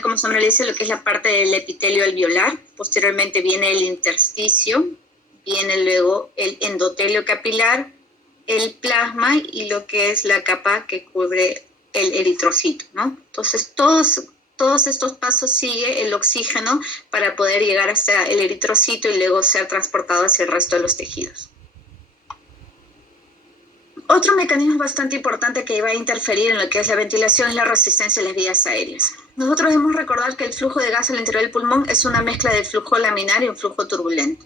abdominal, como su nombre le dice, lo que es la parte del epitelio alveolar. Posteriormente viene el intersticio, viene luego el endotelio capilar, el plasma y lo que es la capa que cubre el eritrocito, ¿no? Entonces, todos estos pasos sigue el oxígeno para poder llegar hasta el eritrocito y luego ser transportado hacia el resto de los tejidos. Otro mecanismo bastante importante que va a interferir en lo que es la ventilación es la resistencia a las vías aéreas. Nosotros debemos recordar que el flujo de gas al interior del pulmón es una mezcla de flujo laminar y un flujo turbulento.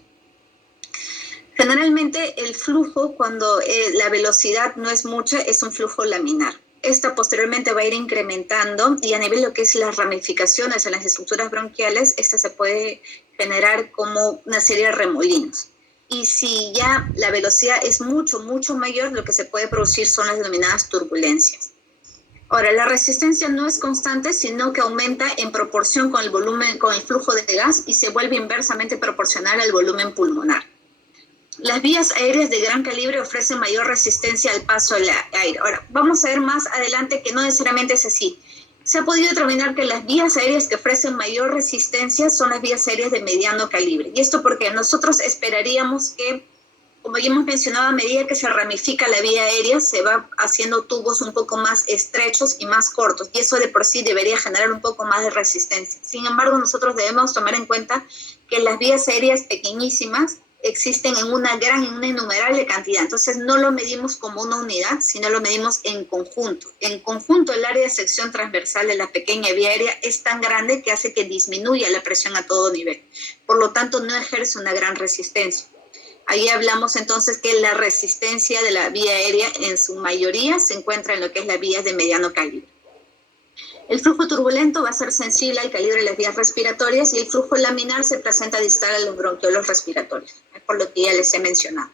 Generalmente el flujo, cuando la velocidad no es mucha, es un flujo laminar. Esta posteriormente va a ir incrementando y a nivel de lo que es las ramificaciones en las estructuras bronquiales, esta se puede generar como una serie de remolinos. Y si ya la velocidad es mucho mayor, lo que se puede producir son las denominadas turbulencias. Ahora, la resistencia no es constante, sino que aumenta en proporción con el volumen, con el flujo de gas y se vuelve inversamente proporcional al volumen pulmonar. Las vías aéreas de gran calibre ofrecen mayor resistencia al paso del aire. Ahora, vamos a ver más adelante que no necesariamente es así. Se ha podido determinar que las vías aéreas que ofrecen mayor resistencia son las vías aéreas de mediano calibre. Y esto porque nosotros esperaríamos que, como ya hemos mencionado, a medida que se ramifica la vía aérea, se va haciendo tubos un poco más estrechos y más cortos. Y eso de por sí debería generar un poco más de resistencia. Sin embargo, nosotros debemos tomar en cuenta que las vías aéreas pequeñísimas existen en una innumerable cantidad. Entonces no lo medimos como una unidad, sino lo medimos en conjunto. En conjunto, el área de sección transversal de la pequeña vía aérea es tan grande que hace que disminuya la presión a todo nivel. Por lo tanto, no ejerce una gran resistencia. Ahí hablamos entonces que la resistencia de la vía aérea en su mayoría se encuentra en lo que es la vía de mediano calibre. El flujo turbulento va a ser sensible al calibre de las vías respiratorias y el flujo laminar se presenta distal a los bronquiolos respiratorios, por lo que ya les he mencionado.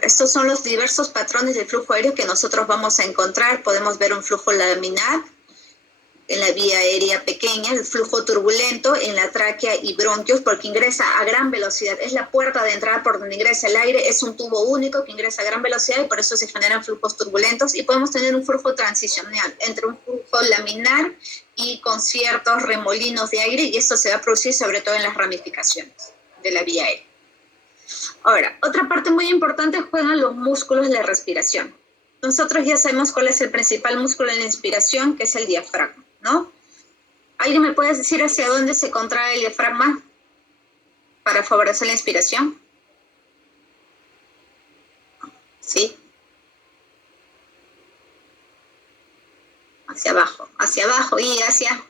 Estos son los diversos patrones de flujo aéreo que nosotros vamos a encontrar. Podemos ver un flujo laminar en la vía aérea pequeña, el flujo turbulento en la tráquea y bronquios, porque ingresa a gran velocidad. Es la puerta de entrada por donde ingresa el aire, es un tubo único que ingresa a gran velocidad y por eso se generan flujos turbulentos y podemos tener un flujo transicional entre un flujo laminar y con ciertos remolinos de aire y esto se va a producir sobre todo en las ramificaciones de la vía aérea. Ahora, otra parte muy importante juegan los músculos de la respiración. Nosotros ya sabemos cuál es el principal músculo de la inspiración, que es el diafragma, ¿no? ¿Alguien me puede decir hacia dónde se contrae el diafragma para favorecer la inspiración? ¿Sí? Hacia abajo y hacia...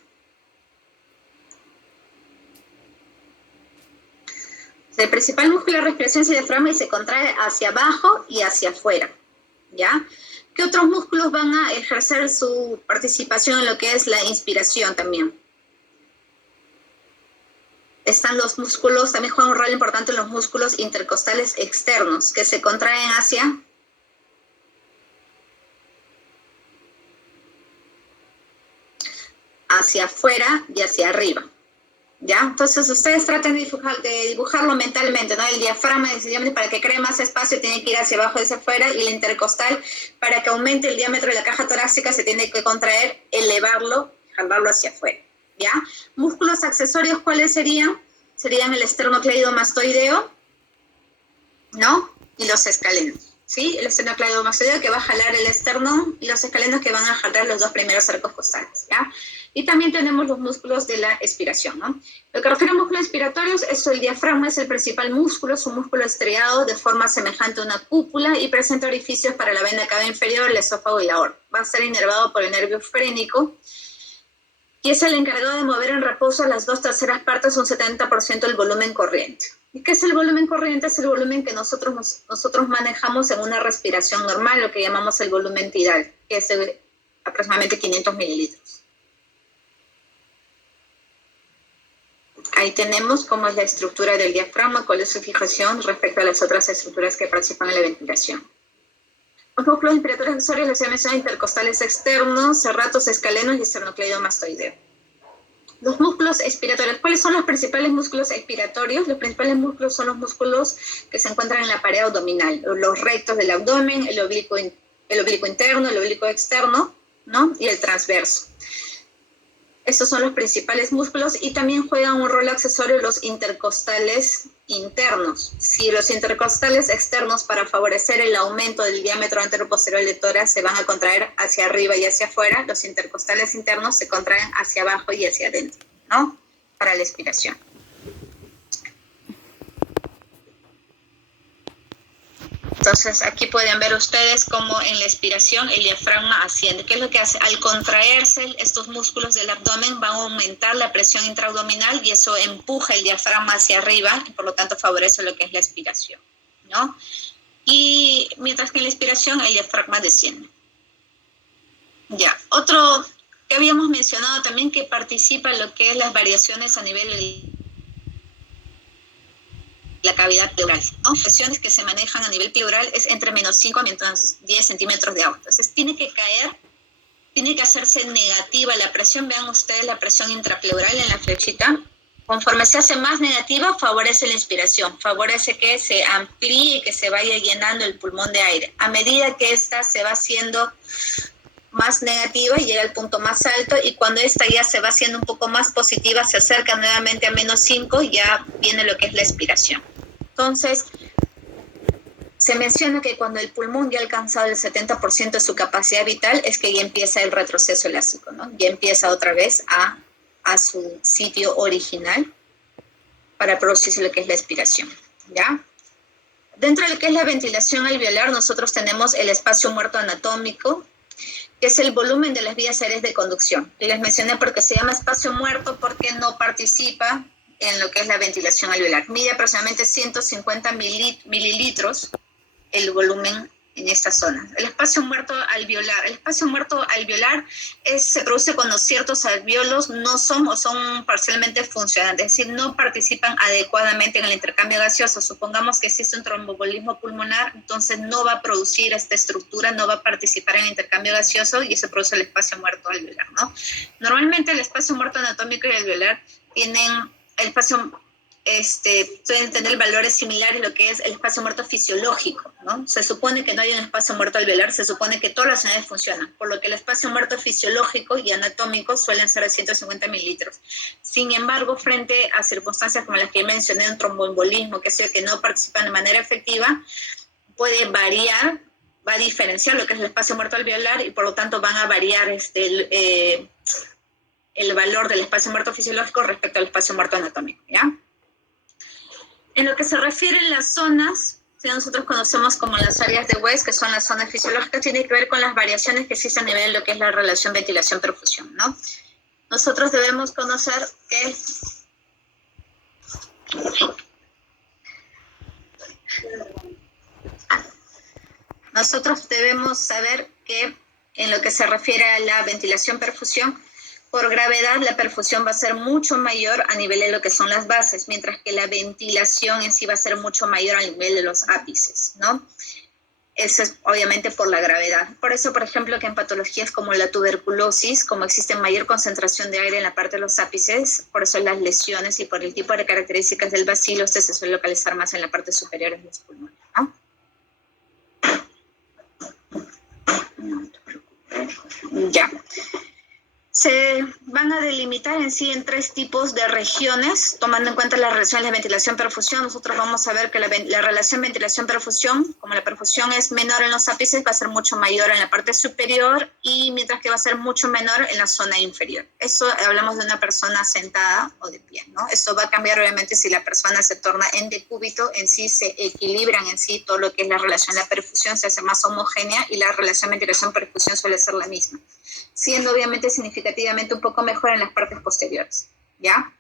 El principal músculo de la respiración es el diafragma y se contrae hacia abajo y hacia afuera, ¿ya? ¿Qué otros músculos van a ejercer su participación en lo que es la inspiración también? Están los músculos, también juegan un rol importante en los músculos intercostales externos, que se contraen hacia afuera y hacia arriba. ¿Ya? Entonces ustedes traten de dibujarlo mentalmente, ¿no? El diafragma, para que cree más espacio, tiene que ir hacia abajo y hacia afuera, y el intercostal, para que aumente el diámetro de la caja torácica, se tiene que contraer, elevarlo, jalarlo hacia afuera, ¿ya? Músculos accesorios, ¿cuáles serían? Serían el esternocleidomastoideo, ¿no? Y los escalenos, ¿sí? El esternocleidomastoideo que va a jalar el esternón y los escalenos que van a jalar los dos primeros arcos costales, ¿ya? Y también tenemos los músculos de la expiración, ¿no? Lo que refiere a músculos expiratorios, el diafragma es el principal músculo, es un músculo estriado de forma semejante a una cúpula y presenta orificios para la vena cava inferior, el esófago y la aorta. Va a ser inervado por el nervio frénico y es el encargado de mover en reposo las 2/3 partes, un 70% del volumen corriente. ¿Y qué es el volumen corriente? Es el volumen que nosotros manejamos en una respiración normal, lo que llamamos el volumen tidal, que es aproximadamente 500 mililitros. Ahí tenemos cómo es la estructura del diafragma, cuál es su fijación respecto a las otras estructuras que participan en la ventilación. Los músculos inspiratorios accesorios les he mencionado intercostales externos, serratos, escalenos y esternocleidomastoideo. Los músculos expiratorios. ¿Cuáles son los principales músculos expiratorios? Los principales músculos son los músculos que se encuentran en la pared abdominal, los rectos del abdomen, el el oblicuo interno, el oblicuo externo, ¿no? Y el transverso. Estos son los principales músculos y también juegan un rol accesorio los intercostales internos. Si los intercostales externos, para favorecer el aumento del diámetro anteroposterior del tórax, se van a contraer hacia arriba y hacia afuera, los intercostales internos se contraen hacia abajo y hacia adentro, ¿no? Para la expiración. Entonces, aquí pueden ver ustedes cómo en la expiración el diafragma asciende. ¿Qué es lo que hace? Al contraerse estos músculos del abdomen van a aumentar la presión intraabdominal y eso empuja el diafragma hacia arriba y por lo tanto favorece lo que es la expiración, ¿no? Y mientras que en la expiración el diafragma desciende. Ya, otro que habíamos mencionado también que participa en lo que es las variaciones a nivel de la cavidad pleural, ¿no? Presiones que se manejan a nivel pleural es entre menos 5 a menos 10 centímetros de agua. Entonces tiene que caer, tiene que hacerse negativa la presión. Vean ustedes la presión intrapleural en la flechita. Conforme se hace más negativa, favorece la inspiración, favorece que se amplíe, que se vaya llenando el pulmón de aire. A medida que esta se va haciendo más negativa y llega al punto más alto, y cuando esta ya se va haciendo un poco más positiva, se acerca nuevamente a menos 5, ya viene lo que es la expiración. Entonces, se menciona que cuando el pulmón ya ha alcanzado el 70% de su capacidad vital es que ya empieza el retroceso elástico, ¿no? Ya empieza otra vez a su sitio original para producirse lo que es la expiración, ¿ya? Dentro de lo que es la ventilación alveolar, nosotros tenemos el espacio muerto anatómico, que es el volumen de las vías aéreas de conducción. Y les mencioné porque se llama espacio muerto porque no participa en lo que es la ventilación alveolar. Mide aproximadamente 150 mililitros el volumen en esta zona. El espacio muerto alveolar se produce cuando ciertos alvéolos no son o son parcialmente funcionantes, es decir, no participan adecuadamente en el intercambio gaseoso. Supongamos que existe un tromboembolismo pulmonar, entonces no va a producir esta estructura, no va a participar en el intercambio gaseoso y eso produce el espacio muerto alveolar, ¿no? Normalmente el espacio muerto anatómico y alveolar tienen el espacio, suelen tener valores similares a lo que es el espacio muerto fisiológico, ¿no? Se supone que no hay un espacio muerto alveolar, se supone que todas las unidades funcionan, por lo que el espacio muerto fisiológico y anatómico suelen ser de 150 mililitros. Sin embargo, frente a circunstancias como las que mencioné, un tromboembolismo, que no participan de manera efectiva, puede variar, va a diferenciar lo que es el espacio muerto alveolar y por lo tanto van a variar el valor del espacio muerto fisiológico respecto al espacio muerto anatómico, ¿ya? En lo que se refiere a las zonas, que nosotros conocemos como las áreas de West, que son las zonas fisiológicas, tiene que ver con las variaciones que existen a nivel de lo que es la relación ventilación-perfusión, ¿no? Nosotros debemos conocer que nosotros debemos saber que en lo que se refiere a la ventilación-perfusión, por gravedad la perfusión va a ser mucho mayor a nivel de lo que son las bases, mientras que la ventilación en sí va a ser mucho mayor a nivel de los ápices, ¿no? Eso es obviamente por la gravedad. Por eso, por ejemplo, que en patologías como la tuberculosis, como existe mayor concentración de aire en la parte de los ápices, por eso las lesiones y por el tipo de características del bacilo, se suele localizar más en la parte superior de los pulmones, ¿no? No te preocupes. Ya. Se van a delimitar en sí en 3 tipos de regiones, tomando en cuenta las relaciones de ventilación-perfusión. Nosotros vamos a ver que la relación ventilación-perfusión, como la perfusión es menor en los ápices, va a ser mucho mayor en la parte superior, y mientras que va a ser mucho menor en la zona inferior. Eso hablamos de una persona sentada o de pie, ¿no? Eso va a cambiar obviamente si la persona se torna en decúbito, en sí se equilibran en sí todo lo que es la relación de la perfusión, se hace más homogénea y la relación ventilación-perfusión suele ser la misma, siendo obviamente significativamente un poco mejor en las partes posteriores, ¿ya?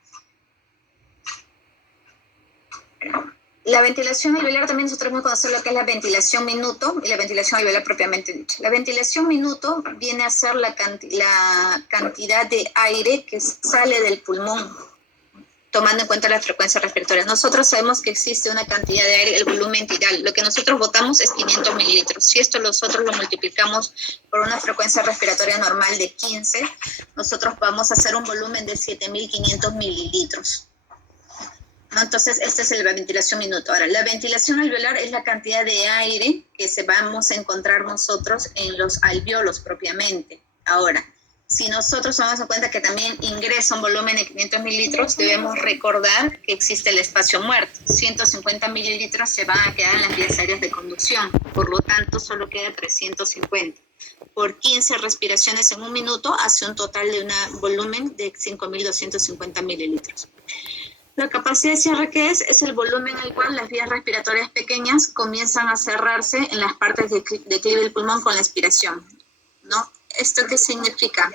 La ventilación alveolar también nosotros hemos conocido lo que es la ventilación minuto y la ventilación alveolar propiamente dicha. La ventilación minuto viene a ser la cantidad de aire que sale del pulmón, tomando en cuenta la frecuencia respiratoria. Nosotros sabemos que existe una cantidad de aire, el volumen tidal. Lo que nosotros votamos es 500 mililitros. Si esto nosotros lo multiplicamos por una frecuencia respiratoria normal de 15, nosotros vamos a hacer un volumen de 7.500 mililitros. ¿no? Entonces, esta es la ventilación minuto. Ahora, la ventilación alveolar es la cantidad de aire que vamos a encontrar nosotros en los alvéolos propiamente. Ahora, si nosotros tomamos en cuenta que también ingresa un volumen de 500 mililitros, debemos recordar que existe el espacio muerto. 150 mililitros se van a quedar en las vías aéreas de conducción, por lo tanto solo queda 350. Por 15 respiraciones en un minuto hace un total de un volumen de 5.250 mililitros. La capacidad de cierre que es el volumen al cual las vías respiratorias pequeñas comienzan a cerrarse en las partes de declive del pulmón con la expiración, ¿no? ¿Esto qué significa?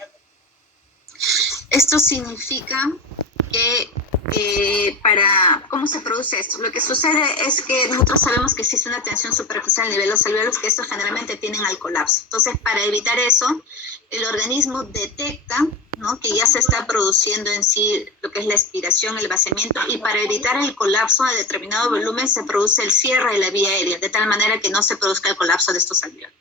Esto significa que ¿cómo se produce esto? Lo que sucede es que nosotros sabemos que existe una tensión superficial a nivel de los alvéolos, que estos generalmente tienden al colapso. Entonces, para evitar eso, el organismo detecta, ¿no?, que ya se está produciendo en sí lo que es la expiración, el vaciamiento, y para evitar el colapso a determinado volumen se produce el cierre de la vía aérea, de tal manera que no se produzca el colapso de estos alvéolos.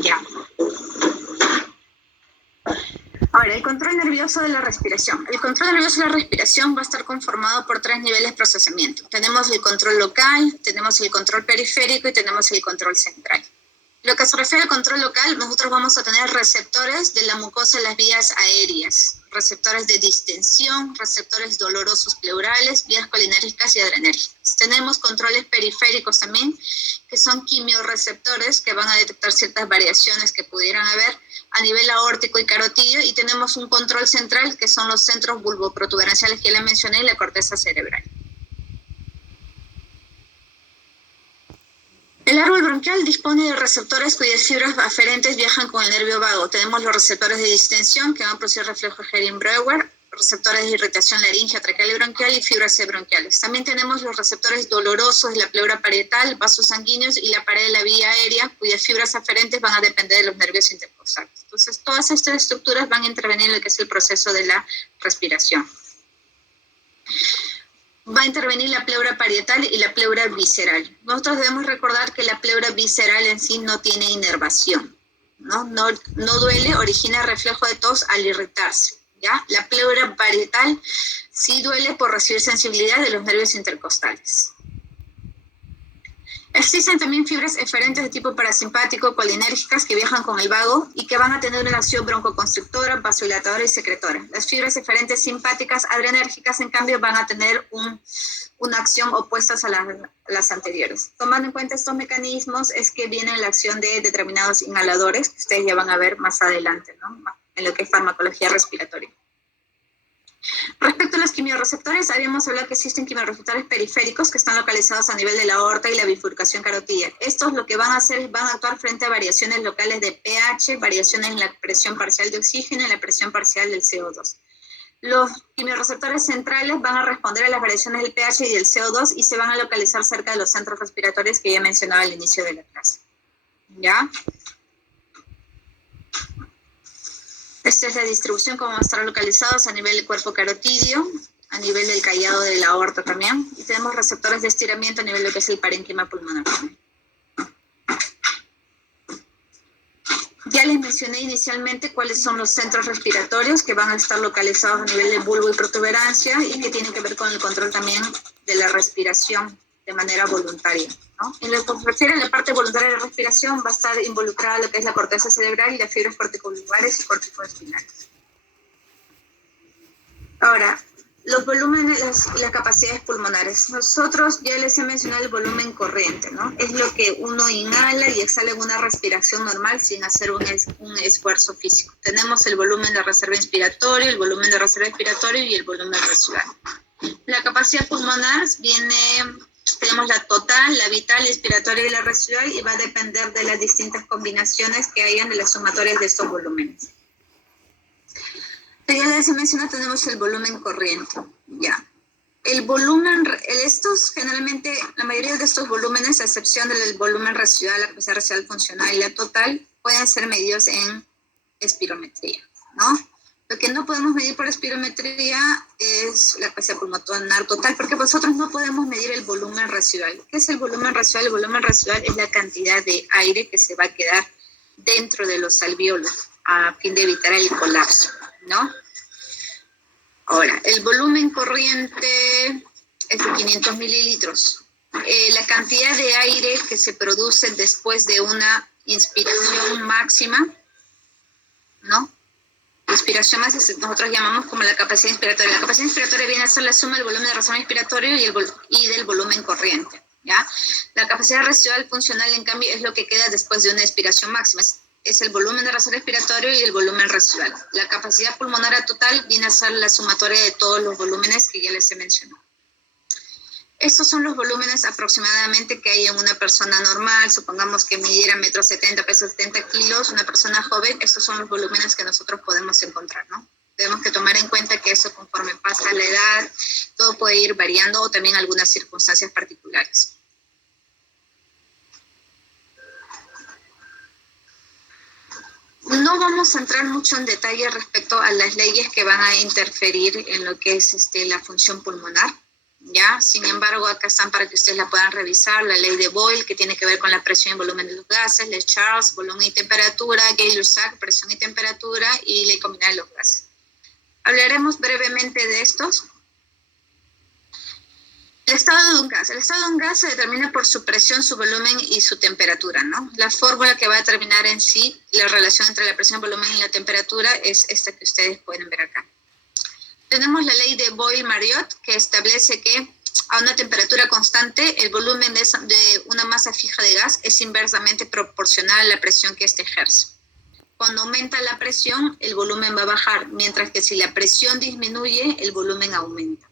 Ya. Ahora, el control nervioso de la respiración. El control nervioso de la respiración va a estar conformado por 3 niveles de procesamiento. Tenemos el control local, tenemos el control periférico y tenemos el control central. Lo que se refiere al control local, nosotros vamos a tener receptores de la mucosa de las vías aéreas, receptores de distensión, receptores dolorosos pleurales, vías colinérgicas y adrenérgicas. Tenemos controles periféricos también, que son quimiorreceptores que van a detectar ciertas variaciones que pudieran haber a nivel aórtico y carotidio, y tenemos un control central, que son los centros bulboprotuberanciales que ya les mencioné, y la corteza cerebral. El árbol bronquial dispone de receptores cuyas fibras aferentes viajan con el nervio vago. Tenemos los receptores de distensión, que van a producir reflejo Herring-Breuer, receptores de irritación laríngea, traqueal y bronquial, y fibras bronquiales. También tenemos los receptores dolorosos de la pleura parietal, vasos sanguíneos y la pared de la vía aérea, cuyas fibras aferentes van a depender de los nervios intercostales. Entonces, todas estas estructuras van a intervenir en lo que es el proceso de la respiración. Va a intervenir la pleura parietal y la pleura visceral. Nosotros debemos recordar que la pleura visceral en sí no tiene inervación, ¿no? No duele, origina reflejo de tos al irritarse, ¿ya? La pleura parietal sí duele por recibir sensibilidad de los nervios intercostales. Existen también fibras eferentes de tipo parasimpático, colinérgicas, que viajan con el vago y que van a tener una acción broncoconstrictora, vasodilatadora y secretora. Las fibras eferentes simpáticas adrenérgicas, en cambio, van a tener una acción opuesta a las anteriores. Tomando en cuenta estos mecanismos, es que viene la acción de determinados inhaladores, que ustedes ya van a ver más adelante, ¿no?, en lo que es farmacología respiratoria. Respecto a los quimiorreceptores, habíamos hablado que existen quimiorreceptores periféricos que están localizados a nivel de la aorta y la bifurcación carotidia. Estos lo que van a hacer es van a actuar frente a variaciones locales de pH, variaciones en la presión parcial de oxígeno y la presión parcial del CO2. Los quimiorreceptores centrales van a responder a las variaciones del pH y del CO2 y se van a localizar cerca de los centros respiratorios que ya mencionaba al inicio de la clase. ¿Ya? Esta es la distribución, cómo van a estar localizados a nivel del cuerpo carotidio, a nivel del callado de la aorta también. Y tenemos receptores de estiramiento a nivel de lo que es el parénquima pulmonar. Ya les mencioné inicialmente cuáles son los centros respiratorios que van a estar localizados a nivel de bulbo y protuberancia y que tienen que ver con el control también de la respiración de manera voluntaria, ¿no? En lo que se refiere a la parte voluntaria de la respiración, va a estar involucrada lo que es la corteza cerebral y las fibras corticovasculares y corticoespinales. Ahora, los volúmenes y las capacidades pulmonares. Nosotros ya les he mencionado el volumen corriente, ¿no? Es lo que uno inhala y exhala en una respiración normal sin hacer un esfuerzo físico. Tenemos el volumen de reserva inspiratorio, el volumen de reserva expiratorio y el volumen residual. La capacidad pulmonar tenemos la total, la vital, la inspiratoria y la residual, y va a depender de las distintas combinaciones que hayan de las sumatorias de estos volúmenes. Ya les he mencionado, tenemos el volumen corriente, ya. El volumen, generalmente, la mayoría de estos volúmenes, a excepción del volumen residual, la capacidad residual funcional y la total, pueden ser medidos en espirometría, ¿no? Lo que no podemos medir por espirometría es la capacidad pulmonar total, porque nosotros no podemos medir el volumen residual. ¿Qué es el volumen residual? El volumen residual es la cantidad de aire que se va a quedar dentro de los alvéolos a fin de evitar el colapso, ¿no? Ahora, el volumen corriente es de 500 mililitros. La cantidad de aire que se produce después de una inspiración máxima, ¿no? Inspiración más nosotros llamamos como la capacidad inspiratoria. La capacidad inspiratoria viene a ser la suma del volumen de reserva inspiratorio y del volumen corriente, ¿ya? La capacidad residual funcional, en cambio, es lo que queda después de una expiración máxima. Es el volumen de reserva inspiratorio y el volumen residual. La capacidad pulmonar total viene a ser la sumatoria de todos los volúmenes que ya les he mencionado. Estos son los volúmenes aproximadamente que hay en una persona normal. Supongamos que midiera 1,70 m, pesa 70 kilos, una persona joven. Estos son los volúmenes que nosotros podemos encontrar, ¿no? Tenemos que tomar en cuenta que eso, conforme pasa la edad, todo puede ir variando, o también algunas circunstancias particulares. No vamos a entrar mucho en detalle respecto a las leyes que van a interferir en lo que es la función pulmonar, ¿ya? Sin embargo, acá están para que ustedes la puedan revisar. La ley de Boyle, que tiene que ver con la presión y volumen de los gases; ley Charles, volumen y temperatura; Gay-Lussac, presión y temperatura; y ley combinada de los gases. Hablaremos brevemente de estos. El estado de un gas. El estado de un gas se determina por su presión, su volumen y su temperatura, ¿no? La fórmula que va a determinar en sí la relación entre la presión, volumen y la temperatura es esta que ustedes pueden ver acá. Tenemos la ley de Boyle-Marriott, que establece que a una temperatura constante, el volumen de una masa fija de gas es inversamente proporcional a la presión que éste ejerce. Cuando aumenta la presión, el volumen va a bajar, mientras que si la presión disminuye, el volumen aumenta.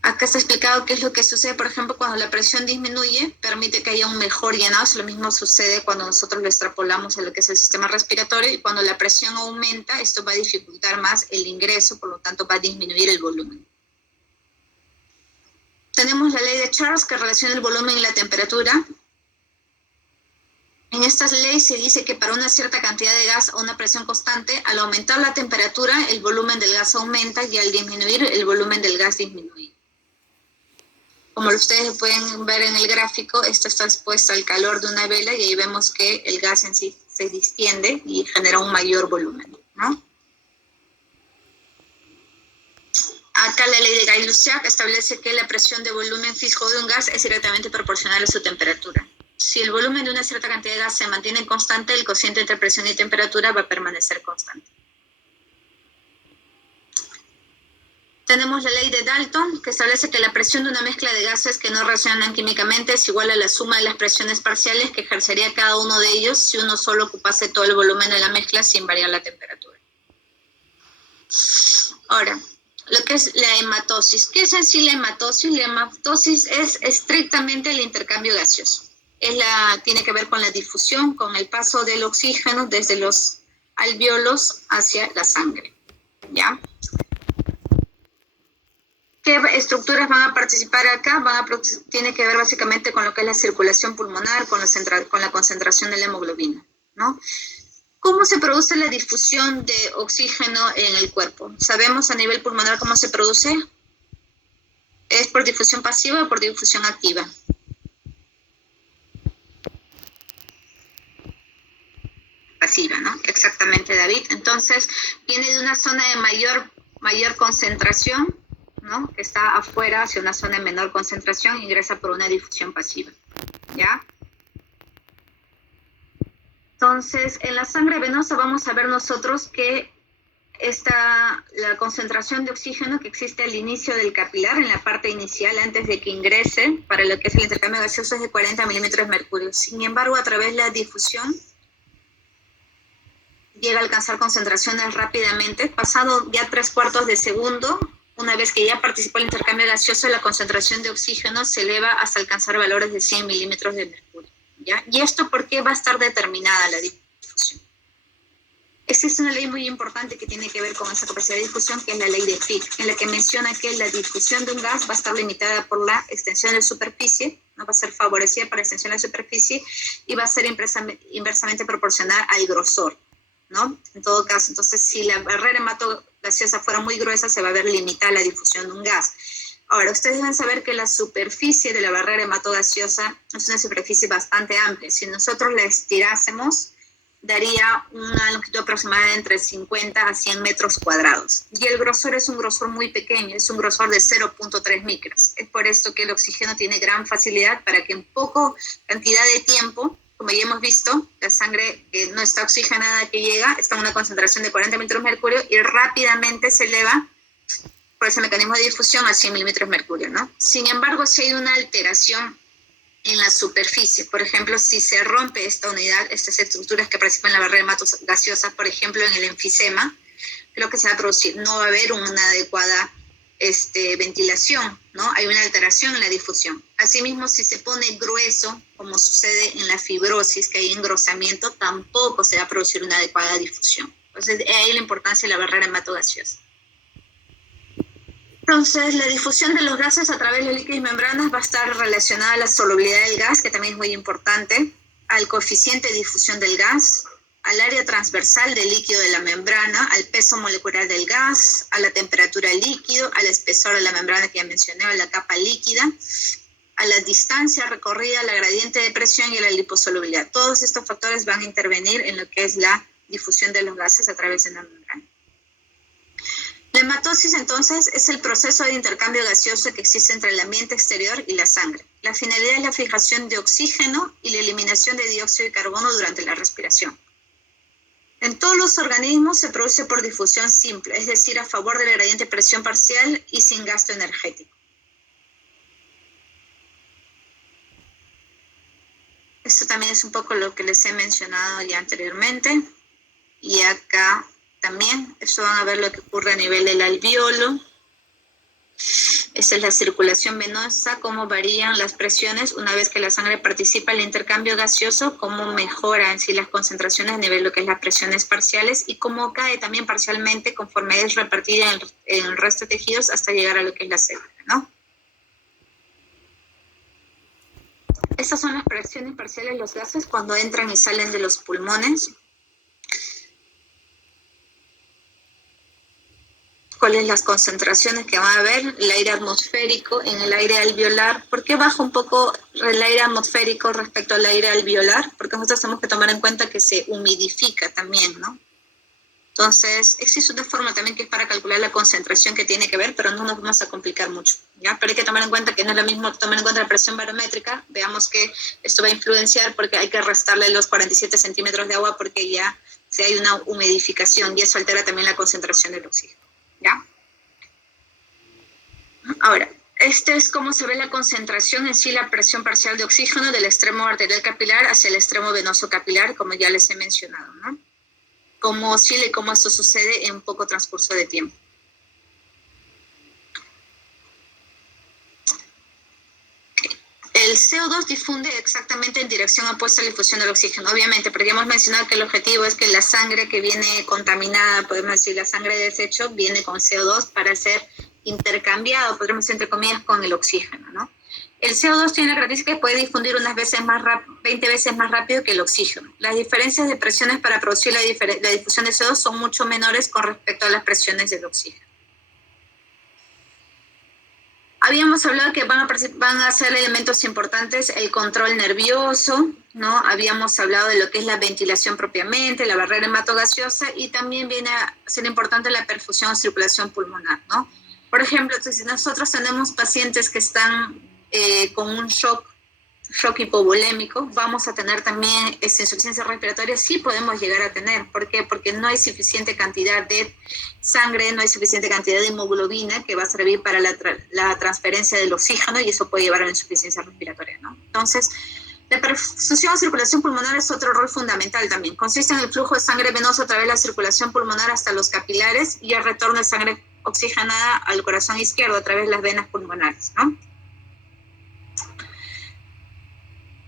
Acá está explicado qué es lo que sucede, por ejemplo, cuando la presión disminuye, permite que haya un mejor llenado. Lo mismo sucede cuando nosotros lo extrapolamos a lo que es el sistema respiratorio, y cuando la presión aumenta, esto va a dificultar más el ingreso, por lo tanto va a disminuir el volumen. Tenemos la ley de Charles, que relaciona el volumen y la temperatura. En esta ley se dice que para una cierta cantidad de gas a una presión constante, al aumentar la temperatura, el volumen del gas aumenta, y al disminuir, el volumen del gas disminuye. Como ustedes pueden ver en el gráfico, esta está expuesta al calor de una vela, y ahí vemos que el gas en sí se distiende y genera un mayor volumen, ¿no? Acá la ley de Gay-Lussac establece que la presión de volumen fijo de un gas es directamente proporcional a su temperatura. Si el volumen de una cierta cantidad de gas se mantiene constante, el cociente entre presión y temperatura va a permanecer constante. Tenemos la ley de Dalton, que establece que la presión de una mezcla de gases que no reaccionan químicamente es igual a la suma de las presiones parciales que ejercería cada uno de ellos si uno solo ocupase todo el volumen de la mezcla sin variar la temperatura. Ahora, lo que es la hematosis. ¿Qué es en sí la hematosis? La hematosis es estrictamente el intercambio gaseoso. Tiene que ver con la difusión, con el paso del oxígeno desde los alvéolos hacia la sangre, ¿ya? ¿Qué estructuras van a participar acá? Tiene que ver básicamente con lo que es la circulación pulmonar, con la concentración de la hemoglobina, ¿no? ¿Cómo se produce la difusión de oxígeno en el cuerpo? ¿Sabemos a nivel pulmonar cómo se produce? ¿Es por difusión pasiva o por difusión activa? Pasiva, ¿no? Exactamente, David. Entonces, viene de una zona de mayor concentración, ¿no? Que está afuera, hacia una zona de menor concentración, ingresa por una difusión pasiva, ¿ya? Entonces, en la sangre venosa vamos a ver nosotros que la concentración de oxígeno que existe al inicio del capilar, en la parte inicial, antes de que ingrese, para lo que es el intercambio gaseoso, es de 40 milímetros de mercurio. Sin embargo, a través de la difusión, llega a alcanzar concentraciones rápidamente. Pasado ya 3/4 de segundo, una vez que ya participó el intercambio gaseoso, la concentración de oxígeno se eleva hasta alcanzar valores de 100 milímetros de mercurio, ¿ya? ¿Y esto por qué va a estar determinada la difusión? Esta es una ley muy importante que tiene que ver con esa capacidad de difusión, que es la ley de Fick, en la que menciona que la difusión de un gas va a estar limitada por la extensión de superficie, no va a ser favorecida por la extensión de superficie, y va a ser inversamente proporcional al grosor. ¿no? En todo caso, entonces si la barrera hematogaseosa fuera muy gruesa, se va a ver limitada la difusión de un gas. Ahora, ustedes deben saber que la superficie de la barrera hematogaseosa es una superficie bastante amplia. Si nosotros la estirásemos, daría una longitud aproximada de entre 50 a 100 metros cuadrados. Y el grosor es un grosor muy pequeño, es un grosor de 0.3 micras. Es por esto que el oxígeno tiene gran facilidad para que en poco cantidad de tiempo, como ya hemos visto, la sangre que no está oxigenada que llega, está en una concentración de 40 milímetros de mercurio y rápidamente se eleva por ese mecanismo de difusión a 100 milímetros de mercurio, ¿no? Sin embargo, si hay una alteración en la superficie, por ejemplo, si se rompe esta unidad, estas estructuras que participan en la barrera hematogaseosa, por ejemplo, en el enfisema, lo que se va a producir, no va a haber una adecuada ventilación, ¿no? Hay una alteración en la difusión. Asimismo, si se pone grueso, como sucede en la fibrosis, que hay engrosamiento, tampoco se va a producir una adecuada difusión. Entonces, ahí la importancia de la barrera hematogaseosa. Entonces, la difusión de los gases a través de líquidos y membranas va a estar relacionada a la solubilidad del gas, que también es muy importante, al coeficiente de difusión del gas, al área transversal del líquido de la membrana, al peso molecular del gas, a la temperatura del líquido, al espesor de la membrana que ya mencioné, a la capa líquida, a la distancia recorrida, a la gradiente de presión y a la liposolubilidad. Todos estos factores van a intervenir en lo que es la difusión de los gases a través de una membrana. La hematosis, entonces, es el proceso de intercambio gaseoso que existe entre el ambiente exterior y la sangre. La finalidad es la fijación de oxígeno y la eliminación de dióxido de carbono durante la respiración. En todos los organismos se produce por difusión simple, es decir, a favor del gradiente de presión parcial y sin gasto energético. Esto también es un poco lo que les he mencionado ya anteriormente. Y acá también, esto van a ver lo que ocurre a nivel del alveolo. Esa es la circulación venosa, cómo varían las presiones una vez que la sangre participa en el intercambio gaseoso, cómo mejora en sí las concentraciones a nivel de lo que es las presiones parciales y cómo cae también parcialmente conforme es repartida en el resto de tejidos hasta llegar a lo que es la célula, ¿no? Estas son las presiones parciales de los gases cuando entran y salen de los pulmones. ¿Cuáles las concentraciones que van a haber? El aire atmosférico en el aire alveolar. ¿Por qué baja un poco el aire atmosférico respecto al aire alveolar? Porque nosotros tenemos que tomar en cuenta que se humidifica también, ¿no? Entonces, existe una forma también que es para calcular la concentración que tiene que ver, pero no nos vamos a complicar mucho, ¿ya? Pero hay que tomar en cuenta que no es lo mismo tomar en cuenta la presión barométrica. Veamos que esto va a influenciar porque hay que restarle los 47 centímetros de agua porque ya si hay una humidificación y eso altera también la concentración del oxígeno, ¿ya? Ahora, este es cómo se ve la concentración en sí, la presión parcial de oxígeno del extremo arterial capilar hacia el extremo venoso capilar, como ya les he mencionado, ¿no? Cómo oscila y cómo esto sucede en un poco transcurso de tiempo. El CO2 difunde exactamente en dirección opuesta a la difusión del oxígeno, obviamente, porque hemos mencionado que el objetivo es que la sangre que viene contaminada, podemos decir la sangre de desecho, viene con CO2 para ser intercambiado, podríamos decir entre comillas, con el oxígeno, ¿no? El CO2 tiene la característica que puede difundir 20 veces más rápido que el oxígeno. Las diferencias de presiones para producir la difusión de CO2 son mucho menores con respecto a las presiones del oxígeno. Habíamos hablado que van a ser elementos importantes el control nervioso, ¿no? Habíamos hablado de lo que es la ventilación propiamente, la barrera hematogaseosa y también viene a ser importante la perfusión o circulación pulmonar, ¿no? Por ejemplo, si nosotros tenemos pacientes que están con un shock hipovolémico, vamos a tener también insuficiencia respiratoria, sí podemos llegar a tener. ¿Por qué? Porque no hay suficiente cantidad de sangre, no hay suficiente cantidad de hemoglobina que va a servir para la transferencia del oxígeno y eso puede llevar a la insuficiencia respiratoria, ¿no? Entonces, la perfusión o circulación pulmonar es otro rol fundamental también. Consiste en el flujo de sangre venoso a través de la circulación pulmonar hasta los capilares y el retorno de sangre oxigenada al corazón izquierdo a través de las venas pulmonares, ¿no?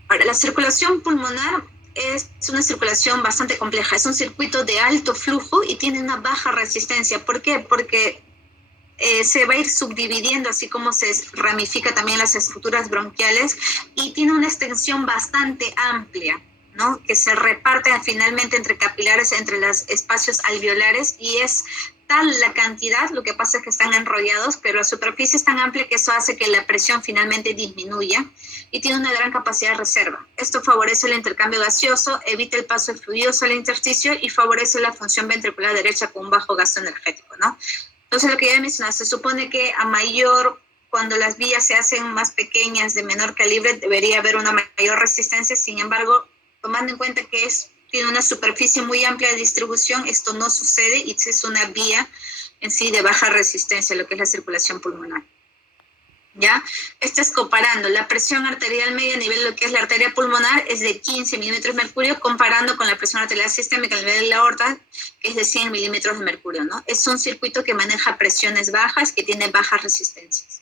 Ahora, la circulación pulmonar es una circulación bastante compleja. Es un circuito de alto flujo y tiene una baja resistencia. ¿Por qué? Porque se va a ir subdividiendo, así como se ramifica también las estructuras bronquiales, y tiene una extensión bastante amplia, ¿no? Que se reparten finalmente entre capilares, entre los espacios alveolares, y es tal la cantidad, lo que pasa es que están enrollados, pero la superficie es tan amplia que eso hace que la presión finalmente disminuya y tiene una gran capacidad de reserva. Esto favorece el intercambio gaseoso, evita el paso de fluidos al intersticio y favorece la función ventricular derecha con un bajo gasto energético, ¿no? Entonces, lo que ya mencioné, se supone que a mayor, cuando las vías se hacen más pequeñas, de menor calibre, debería haber una mayor resistencia. Sin embargo, tomando en cuenta que tiene una superficie muy amplia de distribución, esto no sucede y es una vía en sí de baja resistencia, lo que es la circulación pulmonar. ¿Ya? Esto es comparando la presión arterial media a nivel de lo que es la arteria pulmonar, es de 15 milímetros de mercurio, comparando con la presión arterial sistémica a nivel de la aorta, que es de 100 milímetros de mercurio, ¿no? Es un circuito que maneja presiones bajas, que tiene bajas resistencias.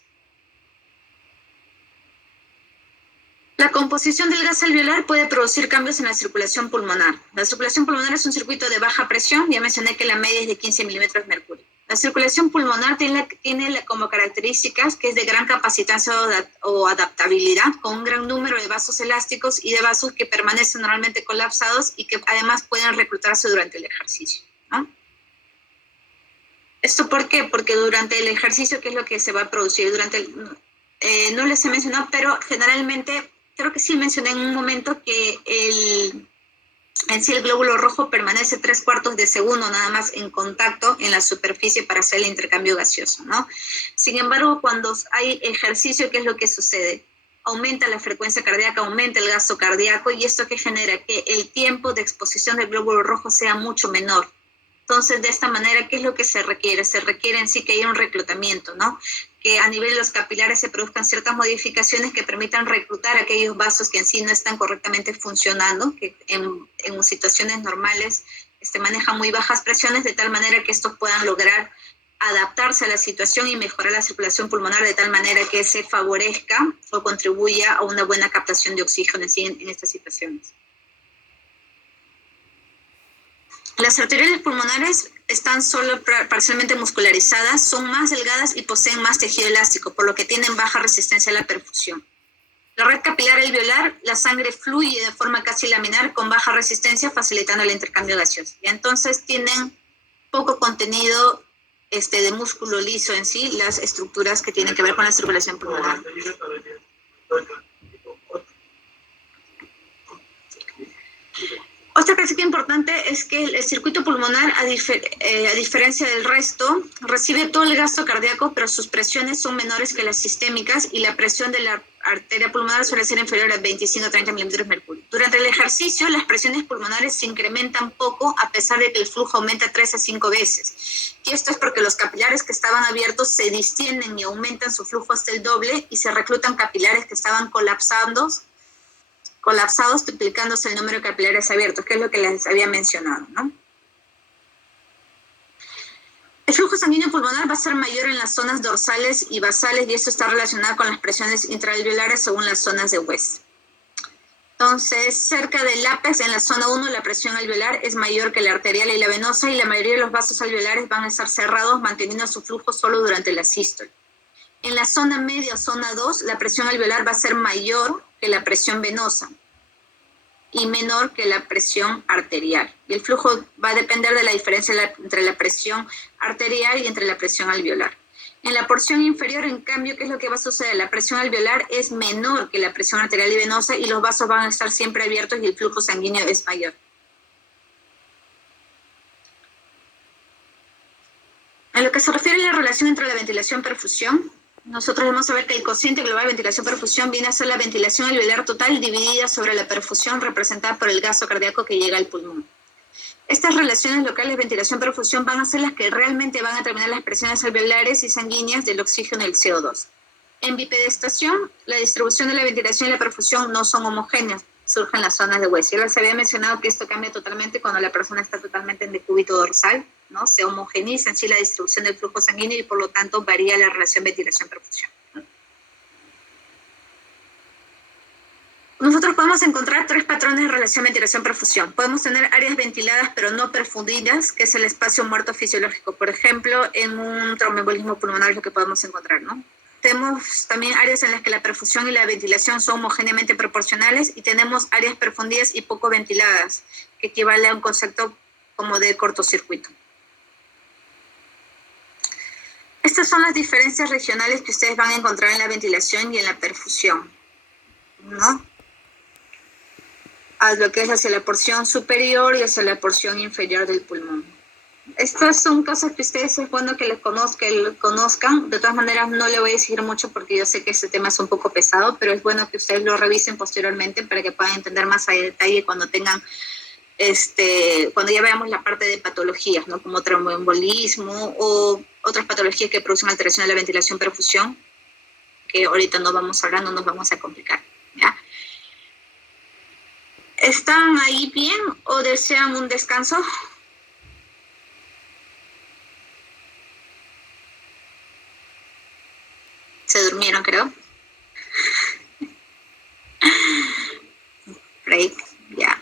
La composición del gas alveolar puede producir cambios en la circulación pulmonar. La circulación pulmonar es un circuito de baja presión, ya mencioné que la media es de 15 milímetros de mercurio. La circulación pulmonar tiene como características que es de gran capacitancia o adaptabilidad, con un gran número de vasos elásticos y de vasos que permanecen normalmente colapsados y que además pueden reclutarse durante el ejercicio, ¿no? ¿Esto por qué? Porque durante el ejercicio, ¿qué es lo que se va a producir? No les he mencionado, pero generalmente, creo que sí mencioné en un momento que en sí el glóbulo rojo permanece 3/4 de segundo nada más en contacto en la superficie para hacer el intercambio gaseoso, ¿no? Sin embargo, cuando hay ejercicio, ¿qué es lo que sucede? Aumenta la frecuencia cardíaca, aumenta el gasto cardíaco, y esto que genera que el tiempo de exposición del glóbulo rojo sea mucho menor. Entonces, de esta manera, ¿qué es lo que se requiere? Se requiere en sí que haya un reclutamiento, ¿no? Que a nivel de los capilares se produzcan ciertas modificaciones que permitan reclutar aquellos vasos que en sí no están correctamente funcionando, que en situaciones normales manejan muy bajas presiones, de tal manera que estos puedan lograr adaptarse a la situación y mejorar la circulación pulmonar de tal manera que se favorezca o contribuya a una buena captación de oxígeno en estas situaciones. Las arterias pulmonares están solo parcialmente muscularizadas, son más delgadas y poseen más tejido elástico, por lo que tienen baja resistencia a la perfusión. La red capilar alveolar, la sangre fluye de forma casi laminar con baja resistencia, facilitando el intercambio gaseoso. Y entonces tienen poco contenido de músculo liso en sí, las estructuras que tienen que ver con la circulación pulmonar. Otra característica importante es que el circuito pulmonar, a diferencia del resto, recibe todo el gasto cardíaco, pero sus presiones son menores que las sistémicas y la presión de la arteria pulmonar suele ser inferior a 25-30 milímetros de mercurio. Durante el ejercicio, las presiones pulmonares se incrementan poco a pesar de que el flujo aumenta 3 a 5 veces. Y esto es porque los capilares que estaban abiertos se distienden y aumentan su flujo hasta el doble y se reclutan capilares que estaban colapsados, duplicándose el número de capilares abiertos, que es lo que les había mencionado, ¿no? El flujo sanguíneo pulmonar va a ser mayor en las zonas dorsales y basales, y esto está relacionado con las presiones intraalveolares según las zonas de West. Entonces, cerca del ápex, en la zona 1, la presión alveolar es mayor que la arterial y la venosa, y la mayoría de los vasos alveolares van a estar cerrados, manteniendo su flujo solo durante la sístole. En la zona media, zona 2, la presión alveolar va a ser mayor que la presión venosa y menor que la presión arterial. Y el flujo va a depender de la diferencia entre la presión arterial y entre la presión alveolar. En la porción inferior, en cambio, ¿qué es lo que va a suceder? La presión alveolar es menor que la presión arterial y venosa, y los vasos van a estar siempre abiertos y el flujo sanguíneo es mayor. En lo que se refiere a la relación entre la ventilación y perfusión, nosotros vamos a ver que el cociente global de ventilación-perfusión viene a ser la ventilación alveolar total dividida sobre la perfusión representada por el gasto cardíaco que llega al pulmón. Estas relaciones locales de ventilación-perfusión van a ser las que realmente van a determinar las presiones alveolares y sanguíneas del oxígeno y el CO2. En bipedestación, la distribución de la ventilación y la perfusión no son homogéneas, surgen las zonas de West. Yo les había mencionado que esto cambia totalmente cuando la persona está totalmente en decúbito dorsal, ¿no? Se homogeniza en sí la distribución del flujo sanguíneo y por lo tanto varía la relación ventilación-perfusión. Nosotros podemos encontrar 3 patrones de relación ventilación-perfusión. Podemos tener áreas ventiladas pero no perfundidas, que es el espacio muerto fisiológico. Por ejemplo, en un tromboembolismo pulmonar es lo que podemos encontrar, ¿no? Tenemos también áreas en las que la perfusión y la ventilación son homogéneamente proporcionales y tenemos áreas perfundidas y poco ventiladas, que equivale a un concepto como de cortocircuito. Estas son las diferencias regionales que ustedes van a encontrar en la ventilación y en la perfusión, ¿no? A lo que es hacia la porción superior y hacia la porción inferior del pulmón. Estas son cosas que ustedes es bueno que les conozcan. De todas maneras, no le voy a decir mucho porque yo sé que este tema es un poco pesado, pero es bueno que ustedes lo revisen posteriormente para que puedan entender más a detalle cuando tengan, cuando ya veamos la parte de patologías, ¿no? Como tromboembolismo o otras patologías que producen alteración de la ventilación-perfusión, que ahorita no vamos a hablar, no nos vamos a complicar, ¿ya? ¿Están ahí bien o desean un descanso? Se durmieron, creo. Break, ya.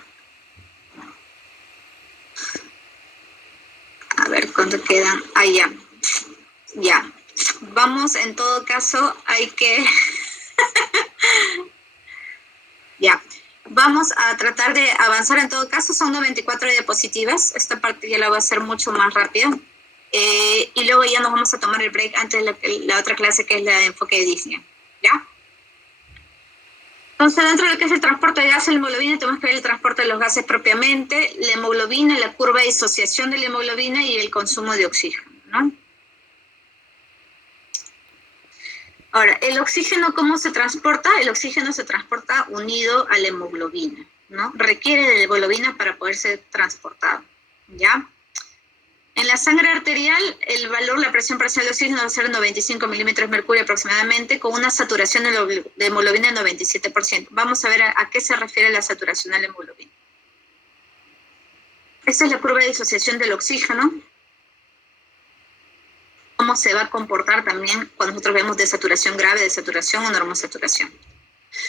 A ver, ¿cuánto quedan? Ah, ya. Ya. Vamos, en todo caso, hay que... ya. Vamos a tratar de avanzar. En todo caso, son 94 diapositivas. Esta parte ya la voy a hacer mucho más rápida. Y luego ya nos vamos a tomar el break antes de la otra clase, que es la de enfoque de Disney. ¿Ya? Entonces, dentro de lo que es el transporte de gases, la hemoglobina, tenemos que ver el transporte de los gases propiamente, la hemoglobina, la curva de disociación de la hemoglobina y el consumo de oxígeno, ¿no? Ahora, ¿el oxígeno cómo se transporta? El oxígeno se transporta unido a la hemoglobina, ¿no? Requiere de la hemoglobina para poder ser transportado, ¿ya? En la sangre arterial, el valor, la presión parcial de oxígeno va a ser 95 milímetros de mercurio aproximadamente, con una saturación de hemoglobina de 97%. Vamos a ver a qué se refiere la saturación de la hemoglobina. Esta es la curva de disociación del oxígeno. Cómo se va a comportar también cuando nosotros vemos desaturación grave, desaturación o normosaturación.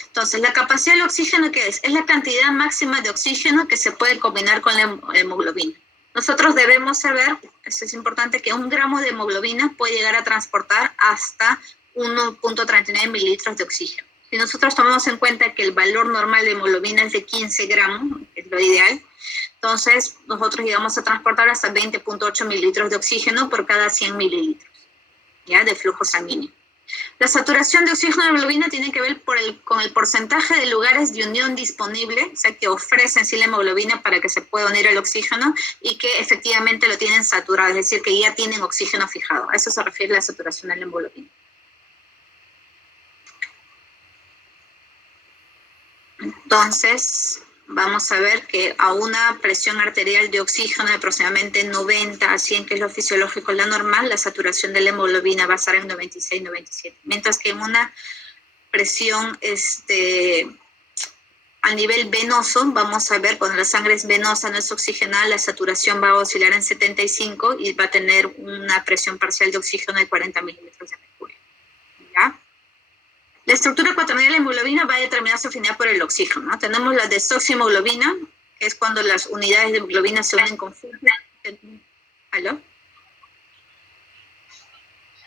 Entonces, la capacidad del oxígeno, ¿qué es? Es la cantidad máxima de oxígeno que se puede combinar con la hemoglobina. Nosotros debemos saber, esto es importante, que 1 gramo de hemoglobina puede llegar a transportar hasta 1.39 mililitros de oxígeno. Si nosotros tomamos en cuenta que el valor normal de hemoglobina es de 15 gramos, que es lo ideal, entonces nosotros llegamos a transportar hasta 20.8 mililitros de oxígeno por cada 100 mililitros, ¿ya? De flujo sanguíneo. La saturación de oxígeno de hemoglobina tiene que ver con el porcentaje de lugares de unión disponible, o sea, que ofrecen sí la hemoglobina para que se pueda unir al oxígeno y que efectivamente lo tienen saturado, es decir, que ya tienen oxígeno fijado. A eso se refiere la saturación de la hemoglobina. Entonces, vamos a ver que a una presión arterial de oxígeno de aproximadamente 90 a 100, que es lo fisiológico, la normal, la saturación de la hemoglobina va a estar en 96, 97. Mientras que en una presión a nivel venoso, vamos a ver, cuando la sangre es venosa, no es oxigenada, la saturación va a oscilar en 75 y va a tener una presión parcial de oxígeno de 40 milímetros de mercurio. ¿Ya? La estructura cuaternaria de la hemoglobina va a determinar su afinidad por el oxígeno, ¿no? Tenemos la desoxihemoglobina, que es cuando las unidades de hemoglobina se unen con fuerza. ¿Aló?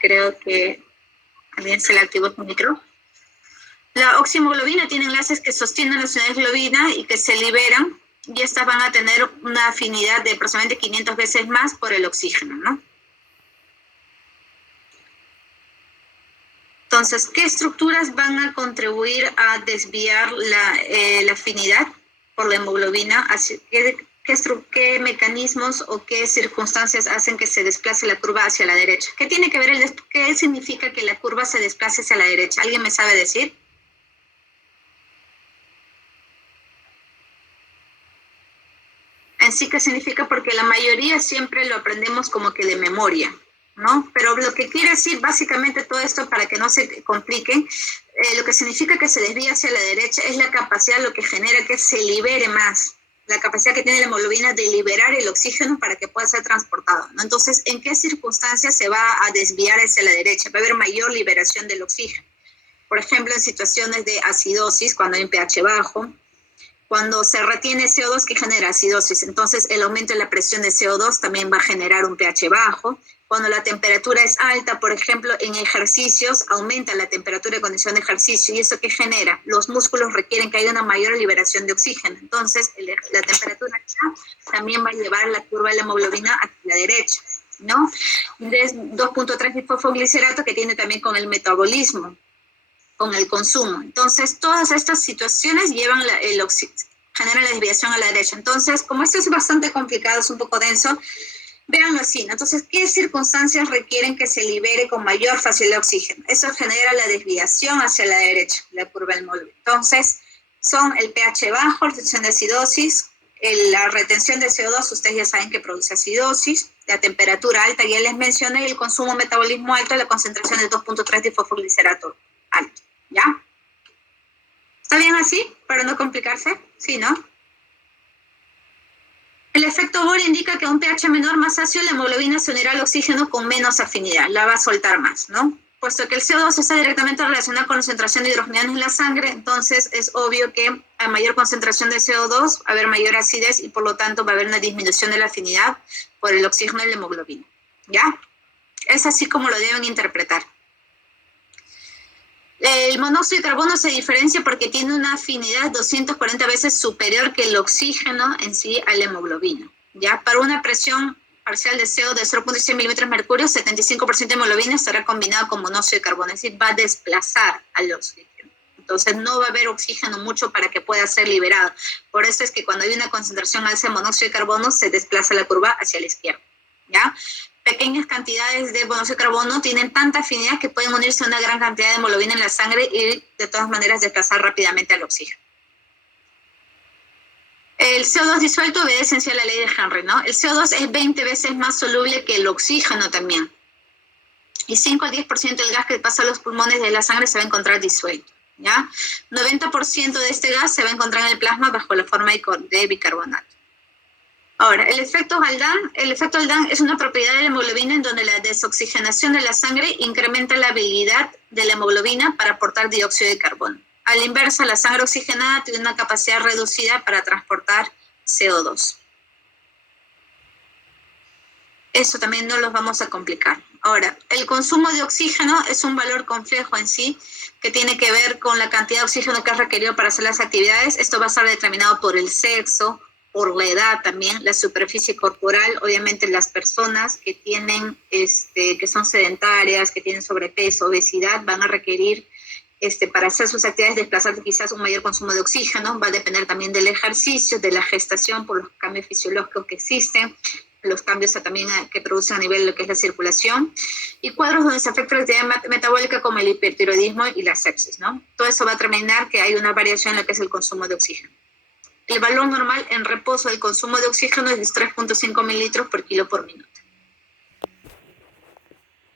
Creo que alguien se le activó su micro. La oxihemoglobina tiene enlaces que sostienen las unidades de hemoglobina y que se liberan, y estas van a tener una afinidad de aproximadamente 500 veces más por el oxígeno, ¿no? Entonces, ¿qué estructuras van a contribuir a desviar la afinidad por la hemoglobina? ¿Qué mecanismos o qué circunstancias hacen que se desplace la curva hacia la derecha? ¿Qué tiene que ver qué significa que la curva se desplace hacia la derecha? ¿Alguien me sabe decir? En sí, ¿qué significa? Porque la mayoría siempre lo aprendemos como que de memoria, ¿no? Pero lo que quiere decir básicamente todo esto, para que no se complique, lo que significa que se desvía hacia la derecha es la capacidad, lo que genera que se libere más, la capacidad que tiene la hemoglobina de liberar el oxígeno para que pueda ser transportado, ¿no? Entonces, ¿en qué circunstancias se va a desviar hacia la derecha? Va a haber mayor liberación del oxígeno. Por ejemplo, en situaciones de acidosis, cuando hay un pH bajo, Cuando se retiene CO2, ¿qué genera? Acidosis. Entonces, el aumento de la presión de CO2 también va a generar un pH bajo. Cuando la temperatura es alta, por ejemplo, en ejercicios, aumenta la temperatura de condición de ejercicio. ¿Y eso qué genera? Los músculos requieren que haya una mayor liberación de oxígeno. Entonces, la temperatura también va a llevar la curva de la hemoglobina hacia la derecha, ¿no? 2.3 bisfosfoglicerato que tiene también con el metabolismo, con el consumo. Entonces, todas estas situaciones llevan generan la desviación a la derecha. Entonces, como esto es bastante complicado, es un poco denso, véanlo así, ¿no? Entonces, ¿qué circunstancias requieren que se libere con mayor facilidad oxígeno? Eso genera la desviación hacia la derecha, la curva del módulo. Entonces, son el pH bajo, la retención de acidosis, la retención de CO2, ustedes ya saben que produce acidosis, la temperatura alta, ya les mencioné, el consumo metabolismo alto, la concentración de 2.3 difosfoglicerato alto, ¿ya? ¿Está bien así? Para no complicarse, ¿sí, no? El efecto Bohr indica que a un pH menor más ácido, la hemoglobina se unirá al oxígeno con menos afinidad, la va a soltar más, ¿no? Puesto que el CO2 está directamente relacionado con la concentración de hidrogenianos en la sangre, entonces es obvio que a mayor concentración de CO2 va a haber mayor acidez y por lo tanto va a haber una disminución de la afinidad por el oxígeno de la hemoglobina, ¿ya? Es así como lo deben interpretar. El monóxido de carbono se diferencia porque tiene una afinidad 240 veces superior que el oxígeno en sí a la hemoglobina. ¿Ya? Para una presión parcial de CO de 0.6 milímetros de mercurio, 75% de hemoglobina estará combinado con monóxido de carbono, es decir, va a desplazar al oxígeno. Entonces no va a haber oxígeno mucho para que pueda ser liberado. Por eso es que cuando hay una concentración alta de monóxido de carbono, se desplaza la curva hacia la izquierda. ¿Ya? Pequeñas cantidades de monóxido de carbono tienen tanta afinidad que pueden unirse a una gran cantidad de hemoglobina en la sangre y de todas maneras desplazar rápidamente al oxígeno. El CO2 disuelto obedece a la ley de Henry, ¿no? El CO2 es 20 veces más soluble que el oxígeno también. Y 5 al 10% del gas que pasa a los pulmones de la sangre se va a encontrar disuelto, ¿ya? 90% de este gas se va a encontrar en el plasma bajo la forma de bicarbonato. Ahora, el efecto Haldane es una propiedad de la hemoglobina en donde la desoxigenación de la sangre incrementa la habilidad de la hemoglobina para aportar dióxido de carbono. A la inversa, la sangre oxigenada tiene una capacidad reducida para transportar CO2. Eso también no los vamos a complicar. Ahora, el consumo de oxígeno es un valor complejo en sí, que tiene que ver con la cantidad de oxígeno que es requerido para hacer las actividades. Esto va a estar determinado por el sexo, por la edad también, la superficie corporal. Obviamente las personas que tienen, que son sedentarias, que tienen sobrepeso, obesidad, van a requerir para hacer sus actividades desplazar quizás un mayor consumo de oxígeno. Va a depender también del ejercicio, de la gestación, por los cambios fisiológicos que existen, los cambios también que producen a nivel de lo que es la circulación, y cuadros donde se afecta la actividad metabólica como el hipertiroidismo y la sepsis, ¿no? Todo eso va a determinar que hay una variación en lo que es el consumo de oxígeno. El valor normal en reposo del consumo de oxígeno es de 3.5 mililitros por kilo por minuto.